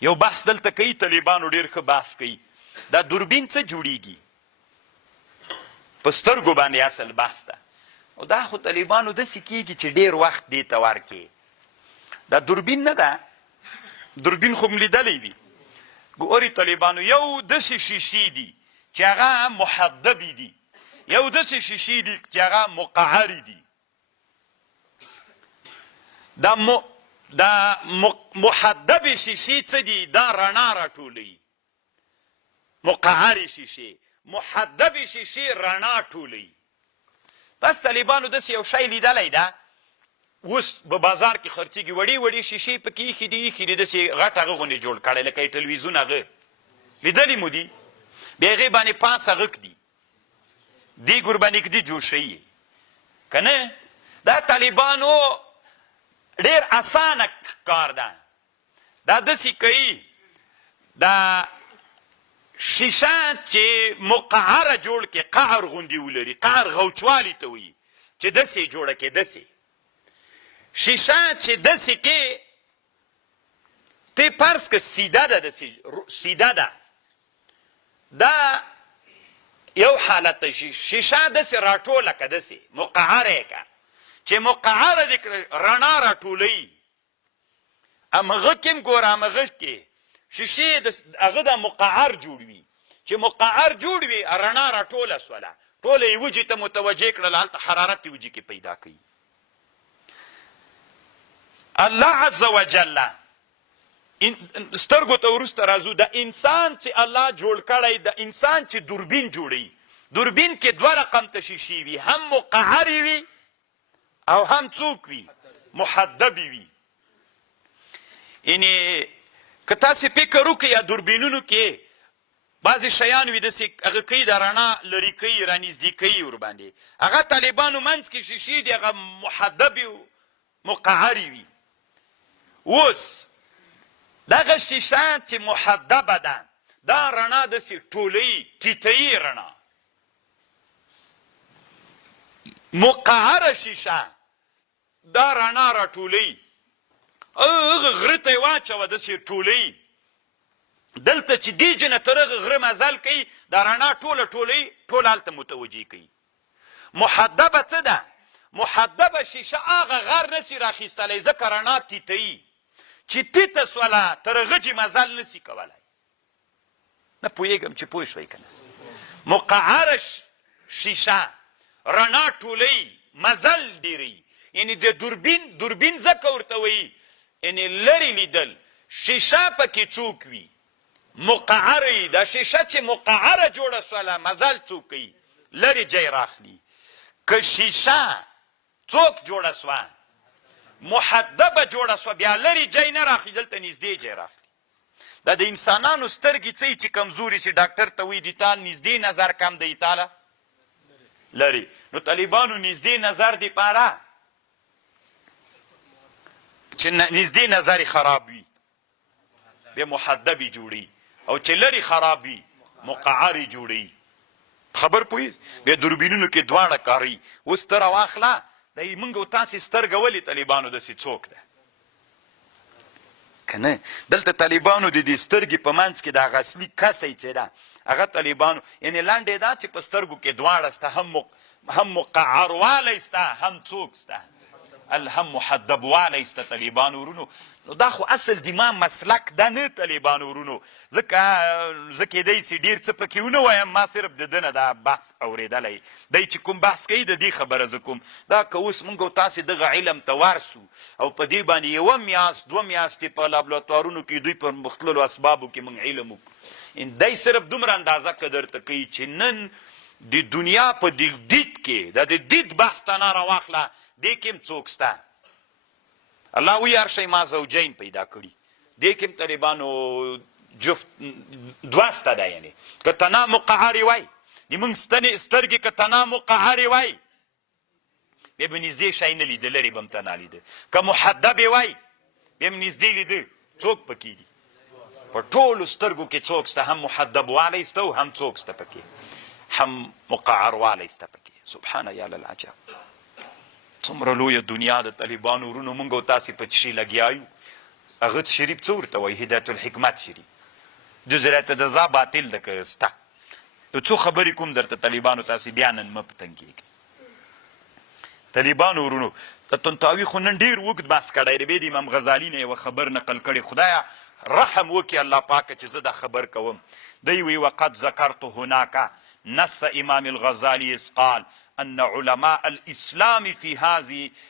یو بحث دلته کوي، طالبانو ډېر ښه بحث کوي. دا دوربین څه جوړیږي؟ په سترګو باندې اصل بحث ده. او دا خو طالبانو داسې کېږي چې ډېر وخت دې ته ورکړي. دا دوربین نه ده، دوربین خو م لیدلی وي. ګورې طالبانو یو داسې شیشې دي چې هغه محدبې دي، یو داسې شیشې دي چې هغه مقعرې دي. دا محدب شیشې څه دي؟ دا رڼا راټولوي. مقعرې شیشې، محدب شیشې رڼا ټولوي. بس طالبانو داسې یو شی لیدلی ده، اوس په بازار کې خرڅېږي، وړې وړې شیشې پکې ایښي دي، ایښي دي داسې غټ هغه غوندې جوړ کړی لکه یې ټلویزیون هغه لیدلي مو دي. بیا هغې باندې 5 هغه کدي، دېګ ورباندې کدي جوړ شوي که نه. دا طالبانو ډېر اسانه کار ده. دا داسې کوي، دا شیشه چې مقعره جوړ کې قعر غوندې ولري، قعر غوچوالي ته وایي چې داسې جوړه کې، داسې شیشه چې داسې کې ته فرض که سیده ده، داسې سیده ده، دا یو حالت ده. شیشه داسې راټوله که، داسې مقعره یې که، چې مقعره دې کړه رڼا راټولوي. همغه کې هم ګوره، همغه کې شیشې هغه د مقعر جوړوي، چې مقعر جوړ وي رڼا راټوله سوله، ټوله یې وجې ته متوجه کړل، هلته حرارت یې وجې کې پیدا کوي. الله عز وجل سترګو ته وروسته راځو. د انسان چې الله جوړ کړی، د انسان چې دوربین جوړوي، دوربین کې 2 رقم ته شیشې وي، هم مقعرې وي او هم څوک وي، محدبې وي. یعنې که تاسې فکر وکړئ، یا دوربینونو کې بعضې شیان وي داسې هغه کوي، د رڼا لرې کوي، رانږدې کوي ورباندې. هغه طالبانو منځ کې شیشې دي، هغه محدبې او مقعرې وي. اوس دغه شیشه چې محدبه ده، دا رڼا داسې ټولوي، ټیټوي رڼا. مقعره شیشه دا رڼا راټولوي، هغه غره ته یې واچوه، داسې ټولوي. دلته چې دې جنه تر هغه غره مزل کوي، دا رڼا ټوله ټولوي، ټول هلته متوجه کوي. محدبه څه ده؟ محدبه شیشه هغه غر نسي راخیستلی، ځکه رڼا ټیټوي. چې ټیټه سوله تر هغه چې مزل نسي کولی. نه پوهېږم چې پوه شوئ که نه. مقعره شیشه رڼا ټولوي، مزل ډېروي. یعنې د دوربین ځکه ورته وایي، یعنې لرې لیدل. شیشه پکې څوک وي، مقعره وي. دا شیشه چې مقعره جوړه سوله، مزل څوک کوي، لرې جای راخلي. که شیشه څوک جوړه سوه، محدبه جوړه سوه، بیا لرې جای نه راخلي، دلته نږدې جای راخلي. دا د انسانانو سترګې څه چې کمزوري شي، ډاکټر ته وایي د تا نږدې نظر کم دی، تاله لري. نو طالبانو نږدې نظر دی پاره چې نږدې نظر خراب وي، بیا محدبې جوړي، او چې لرې خراب وي مقعرې جوړي. خبر پوهېږي؟ بیا دوربینونو کې دواړه کاروي. اوس ته راواخله، د موږ او تاسې سترګه ولې طالبانو داسې څوک ده که نه؟ دلته طالبانو د دې سترګې په منځ کې د هغه اصلي کسی چې ده، هغه طالبانو یعنې لنډې ده چې په سترګو کې دواړه سته، هم مقعروالی سته، هم څوک سته، هم محدبوالی سته طالبانو ورونو. نو دا خو اصل د ما مسلک ده نه طالبانو ورونو. ځکه زه کیدی سي ډېر څه پکې ونه وایم، ما صرف د ده نه دا بحث اورېدلی دی چې کوم بحث کوي، د دې خبره زه کوم. دا که اوس موږ او تاسې دغه علم ته ورسو او په دې باندې 1 میاشت 2 میاشتې په لابراتوارونو کې دوی په مختللو اسبابو کې موږ علم وکړو، دی صرف دومره اندازه که درته کوي چې نن د دنیا په دید کې د دید بحث ته نه راواخله، دې کې هم څوک شته. الله وی هر شی ما زوجین پیدا کړي، دې کې هم طالبانو جفت 2 سته ده. یعنې که تنا مقعرې وای، د موږ سترګې که تنا مقعرې وای، بیا به نږدې شی نه لیده، لرې به هم ته نه لیده. که محدبې وای، بیا هم نږدې لیده. څوک پکې دي؟ په ټولو سترګو کې څوک شته، هم محدب والی شته او هم څوک شته پکې، هم مقعر والی شته پکې. سبحانه یا للعجب. څومره لویه دنیا د طالبانو ورونو، موږ او تاسې په څه شي لګیا یو. هغه شریف څه ورته وایي؟ هدایت الحکمت شریف جزرات جزا باطل ده که ستا. یو څو خبرې کوم درته طالبانو، تاسې بیا نن مه په تنګ کېږئ. طالبانو ورونو د طنطاوي خو نن ډېر اوږد بحث کړی دی. بیا د امام غزالي نه یوه خبر نقل کړې. خدایه رحم وکړي الله پاکه چې زه دا خبر کوم. دی وی وقد ذکرت هناك نص امام الغزالي اذ قال ان علماء الاسلام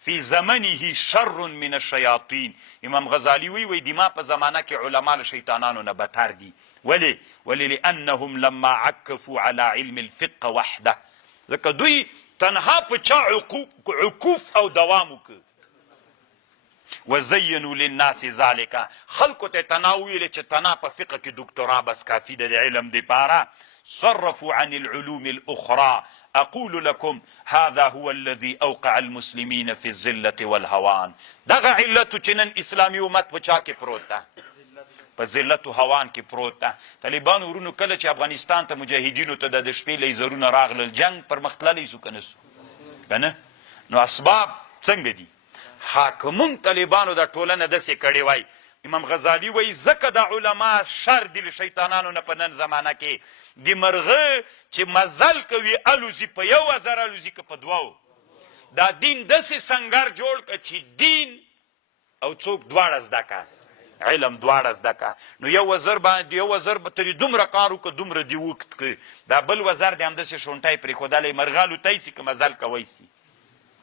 في زمنه شر من الشياطين. امام غزالی وی د ما په زمانه کې علما له شیطانانو نه بدتر دي. ولې لانهم لما عکفوا على علم الفقه وحده، ځکه دوی تنها په چا عکوف او دوام وکړ. وزینوا للناس ذلك، خلکو ته تنا ویلې چې تنا په فقه کې دکتورا بس کافي ده د علم دپاره. صرفوا عن العلوم الاخرى. اقول لكم هذا هو الذي اوقع المسلمين في الذله والهوان. دغه علت چې نن اسلامي امت په چا کې پروت ده؟ په ذلت و هوان کې پروت ده. طالبانو ورونو کله چې افغانستان ته مجاهدینو ته د شپې لیزرونه راغلل، جنګ پرمختللی سو که نه سو؟ که نه؟ نو اسباب څنګه دي؟ حاکمون طالبانو دا ټولنه داسې کړې وای. امام غزالی وایي ځکه د علما شر دي له شیطانانو نه په نن زمانه کې. د مرغه چې مزل کوي الوزي په 1000 الوزي که په 2. دا دین داسې سنګر جوړ که چې دین او څوک دواړه زده که، علم دواړه زده که. نو 1000 باندې 1000 به ترې دومره کار وکړه دومره دې وکت که. دا بل 1000 د همداسې شونټی پرېښودلی مرغه الوتی سي که مزل کوی سي؟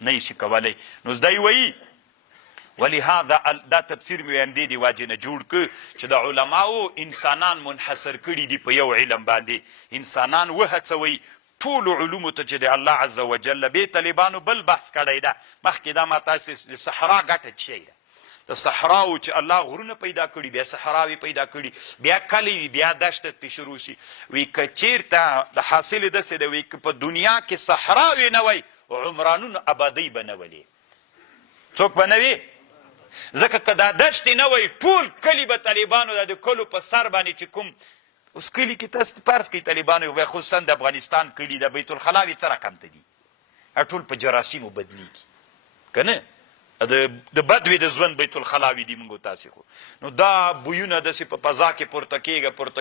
نه شي کولی. نو زده وایي ولهذا دا تفسیر مې همدې د واجې نه جوړ که چې د علماو انسانان منحصر کړي دي په یو علم باندې. انسانان وهڅوئ ټولو علومو ته چې د الله عز وجل. بې طالبانو بل بحث کړی ده مخکې. دا ما تاسې د صحرا ګټه څه شی ده؟ د صحراو چې الله غرونه پیدا کړي، بیا صحراوې پیدا کړي، بیا کلی وي، بیا دشته پې شروع شي. وی که چېرته د حاصل داسې ده وی که په دنیا کې صحراوې نه وی عمرانونو آبادۍ به نه ولې، څوک به نه وي. ځکه که دا دشتې نه وی ټول کلي به طالبانو د کلو په سر باندې چې کوم اوس کلي کې تاسو فرض کوئ طالبانو بیا خصوصا د افغانستان کلي د بیت الخلاوې څه رقم ته دي؟ ټول په جراثیمو بدلیږي که نه؟ د بدوې د ژوند بیت الخلاوې دي موږ تاسې خو. نو دا بویونه داسې په فضا کې پورته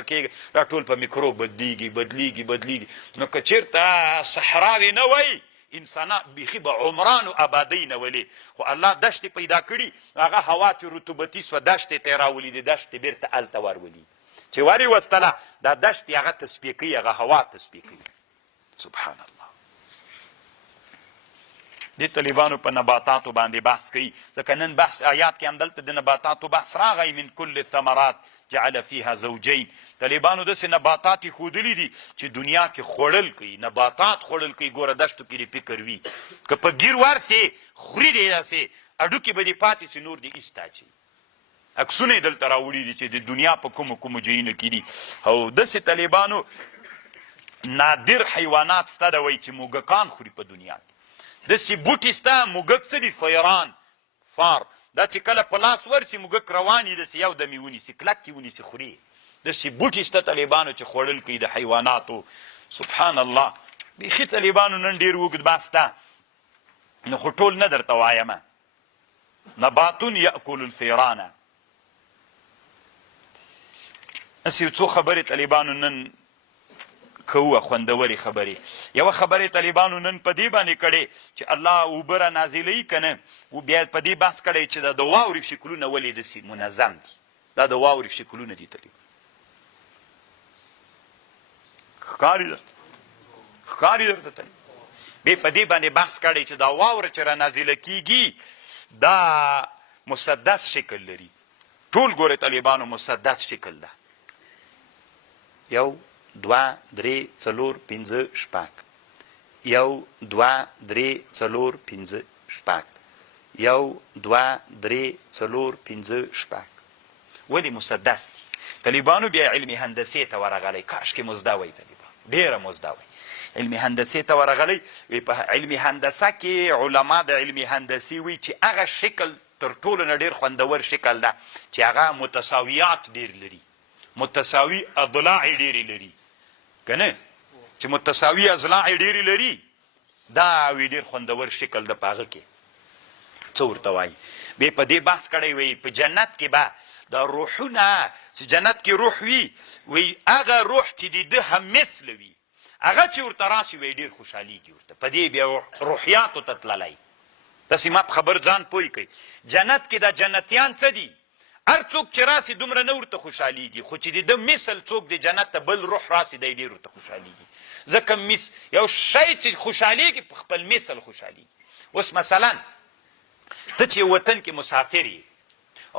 کېږي دا ټول په میکروب بدلیږي. نو که چېرته صحراوې نه وی انسانان بیخي به عمرانو آبادۍ نه ولې. خو الله دشتې پیدا کړي، هغه هوا چې رطوبتي سوه دشتې ته یې راولي، د دشتې بیرته هلته ورولي. چې ور یې وستله دا دشتې هغه تصفیه کوي، هغه هوا تصفیه کوي. سبحان الله. د طالبانو په نباتاتو باندې بحث کوي. ځکه نن بحث آیات کې همدلته د نباتاتو بحث راغی. من کل الثمرات جعل فيها زوجين. طالبانو داسې نباتات یې ښودلي دي چې دنیا کې خوړل کوي، نباتات خوړل کوي. ګوره دشتو کې دې فکر وي که په ګیر ورسې خوري دې داسې اډوکې به دې پاتې سي، نور دې ایسته اچوي. عکسونه یې دلته راوړي دي چې د دنیا په کومو ځایونو کې دي. او داسې طالبانو نادر حیوانات سته ده وایي چې موږکان خوري په دنیا کې. داسې بوټي سته موږک څه دي؟ فیران، فار. دا چې کله په لاس ورسي موږک روان یي داسې یو دم یې ونیسي، کلک یې ونیسي خوري. داسې بوټي شته طالبانو چې خوړل کوي د حیواناتو. سبحان الله. بیخي طالبانو نن ډېر اوږد بحث ده، نو خو ټول نه درته وایمه. نباتون یأکل الفیرانه. هسې یو څو خبرې طالبانو نن کوه، خوندورې خبرې. یوه خبرې طالبانو نن په دې باندې کړې چې الله اوبه را نازلوي که نه، و بیا په دې بحث کړی چې د واورې شکلونه ولې داسې منظم دي. دا د واورې شکلونه دي طالبان. ښکاري درته بیا په دې باندې بحث کړی چې دا واوره چې را نازله کېږي دا مسدس شکل لري. ټول ګورې طالبانو مسدس شکل ده. 1 2 3 4 5 6 1 2 3 4 5 6 1 2 3 4 5 6. ولې مسدس دي؟ طالبانو بیا علمي هندسې ته ورغلی. کاشکې مزده وی طالبان، ډېره مزده وی. علمي هندسې ته ورغلی. په علمي هندسه کې علما د علمي هندسې وی چې هغه شکل تر ټولو نه ډېر خوندور شکل ده چې هغه متساویات ډېر لري، متساوي اضلاع ډېرې لري که نه؟ چې متساوي اضلاع ډېرې لري دا وی ډېر خوندور شکل ده. په هغه کې څه ورته وایي؟ بیا په دې بحث کړی وی په جنت کې به دا روحونه چې جنت کې روح وي وی هغه روح چې د ده هم مثل وي هغه چې ورته راشي وی ډېر خوشحالېږي ورته په دې بیا روحیاتو ته تللی تاسې ما په خبر ځان پوه کوئ جنت کې دا جنتیان څه دي هر څوک چې راسي دومره نه ورته خوشحالېږي خو چې د ده مثل څوک دی جنت ته بل روح راسي دی ډېر ورته خوشحالېږي ځکه یو شی چې خوشحالېږي په خپل مثل خوشحالېږي اوس مثلا ته چې وطن کې مسافر یې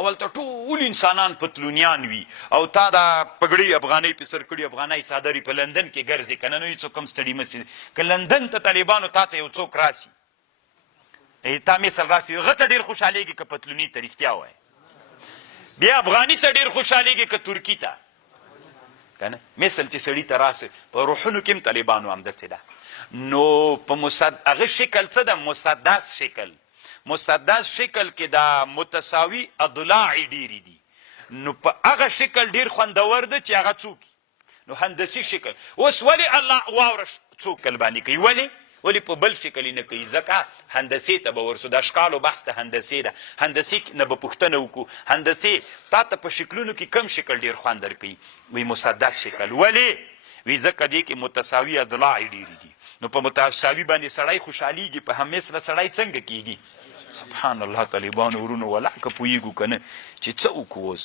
اول ته ټول انسانان پتلونیان وي او تا دا پګړۍ افغانۍ په سر کړي افغانۍ څادرې په لندن کې ګرځې که نه نو هېڅوک هم ستړي مستړي که لندن ته طالبانو تا ته یو څوک راسي تا مثل راسي هغه ته ډېر خوشحالېږي که پتلوني ته رښتیا ووایه بیا افغاني ته ډېر خوشحالېږي که ترکي ته که نه مثل چې سړي ته راسي په روحونو کې هم طالبانو همداسې ده نو په هغه شکل څه ده مسدس شکل مسدس شکل کې دا متساوي اضلاع ډیری دي نو په هغه شکل ډیر خوندور ده چې هغه څوک نو هندسي شکل اوس ولې الله واوره څوک باندې کوي ولې په بل شکل نه کوي ځکه هندسې ته به ورسو د اشکالو بحث د هندسې ده هندسې نه به پوښتنه وکړو هندسې تا ته په شکلونو کې کم شکل ډیر خوند درکوي وی مسدس شکل ولې وی ځکه دې کې متساوي اضلاع ډیری دي نو په متساوي باندې سړی خوشحالېږي په هم مثله سړی څنګه کېږي سبحان الله طالبانو ورونو ولا که پوهېږو که نه چې څه وکړو اوس